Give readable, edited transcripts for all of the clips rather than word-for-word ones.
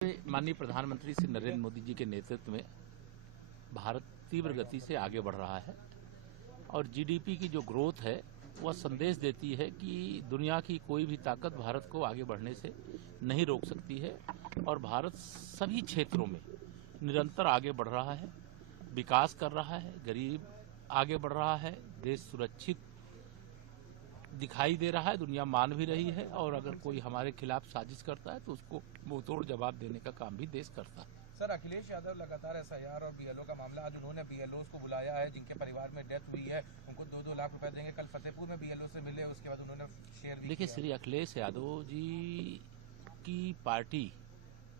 माननीय प्रधानमंत्री श्री नरेंद्र मोदी जी के नेतृत्व में भारत तीव्र गति से आगे बढ़ रहा है और जीडीपी की जो ग्रोथ है वह संदेश देती है कि दुनिया की कोई भी ताकत भारत को आगे बढ़ने से नहीं रोक सकती है और भारत सभी क्षेत्रों में निरंतर आगे बढ़ रहा है, विकास कर रहा है, गरीब आगे बढ़ रहा है, देश सुरक्षित दिखाई दे रहा है, दुनिया मान भी रही है और अगर कोई हमारे खिलाफ साजिश करता है तो उसको मुंहतोड़ जवाब देने का काम भी देश करता है। सर, अखिलेश यादव लगातार एसआईआर और बीएलओ का मामला, आज उन्होंने बीएलओ को बुलाया है जिनके परिवार में डेथ हुई है, उनको 2-2 लाख रुपए देंगे। कल फतेहपुर में बीएलओ से मिले, उसके बाद उन्होंने शेयर भी देखिए, श्री अखिलेश यादव जी की पार्टी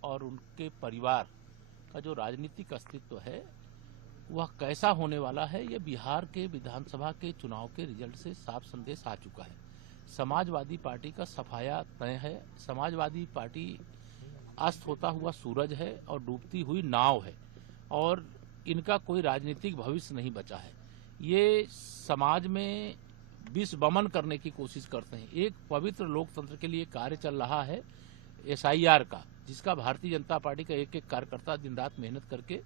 और उनके परिवार का जो राजनीतिक अस्तित्व है वह कैसा होने वाला है, ये बिहार के विधानसभा के चुनाव के रिजल्ट से साफ संदेश आ चुका है। समाजवादी पार्टी का सफाया तय है। समाजवादी पार्टी अस्त होता हुआ सूरज है और डूबती हुई नाव है और इनका कोई राजनीतिक भविष्य नहीं बचा है। ये समाज में विष वमन करने की कोशिश करते हैं। एक पवित्र लोकतंत्र के लिए कार्य चल रहा है एसआईआर का, जिसका भारतीय जनता पार्टी का एक एक कार्यकर्ता दिन रात मेहनत करके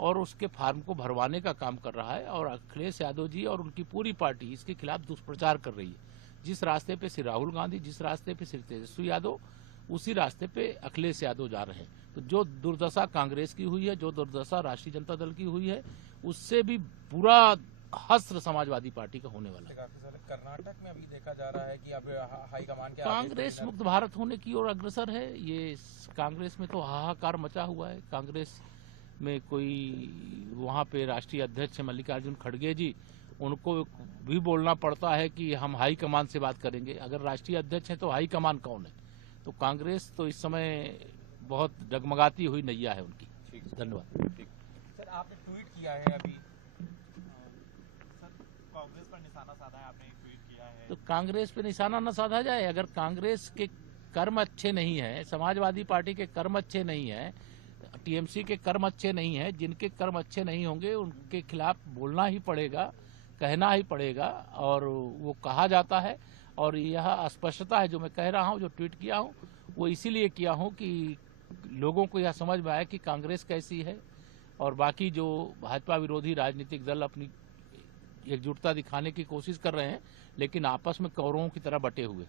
और उसके फार्म को भरवाने का काम कर रहा है और अखिलेश यादव जी और उनकी पूरी पार्टी इसके खिलाफ दुष्प्रचार कर रही है। जिस रास्ते पे श्री राहुल गांधी, जिस रास्ते पे श्री तेजस्वी यादव, उसी रास्ते पे अखिलेश यादव जा रहे हैं। तो जो दुर्दशा कांग्रेस की हुई है, जो दुर्दशा राष्ट्रीय जनता दल की हुई है, उससे भी बुरा हस्र समाजवादी पार्टी का होने वाला है। कर्नाटक में अभी देखा जा रहा है कि अब हाईकमान के कांग्रेस मुक्त भारत होने की ओर अग्रसर है। ये कांग्रेस में तो हाहाकार मचा हुआ है। कांग्रेस में कोई वहाँ पे राष्ट्रीय अध्यक्ष मल्लिकार्जुन खड़गे जी, उनको भी बोलना पड़ता है कि हम हाई कमान से बात करेंगे। अगर राष्ट्रीय अध्यक्ष है तो हाई कमान कौन है? तो कांग्रेस तो इस समय बहुत डगमगाती हुई नैया है उनकी। धन्यवाद। सर, आपने ट्वीट किया है अभी, सर कांग्रेस पर निशाना साधा है, आपने ट्वीट किया है। तो कांग्रेस पे निशाना न साधा जाए। अगर कांग्रेस के कर्म अच्छे नहीं है, समाजवादी पार्टी के कर्म अच्छे नहीं है, टीएमसी के कर्म अच्छे नहीं है, जिनके कर्म अच्छे नहीं होंगे उनके खिलाफ बोलना ही पड़ेगा, कहना ही पड़ेगा और वो कहा जाता है। और यह स्पष्टता है जो मैं कह रहा हूं, जो ट्वीट किया हूं, वो इसीलिए किया हूं कि लोगों को यह समझ में आए कि कांग्रेस कैसी है और बाकी जो भाजपा विरोधी राजनीतिक दल अपनी एकजुटता दिखाने की कोशिश कर रहे हैं, लेकिन आपस में कौरवों की तरह बटे हुए।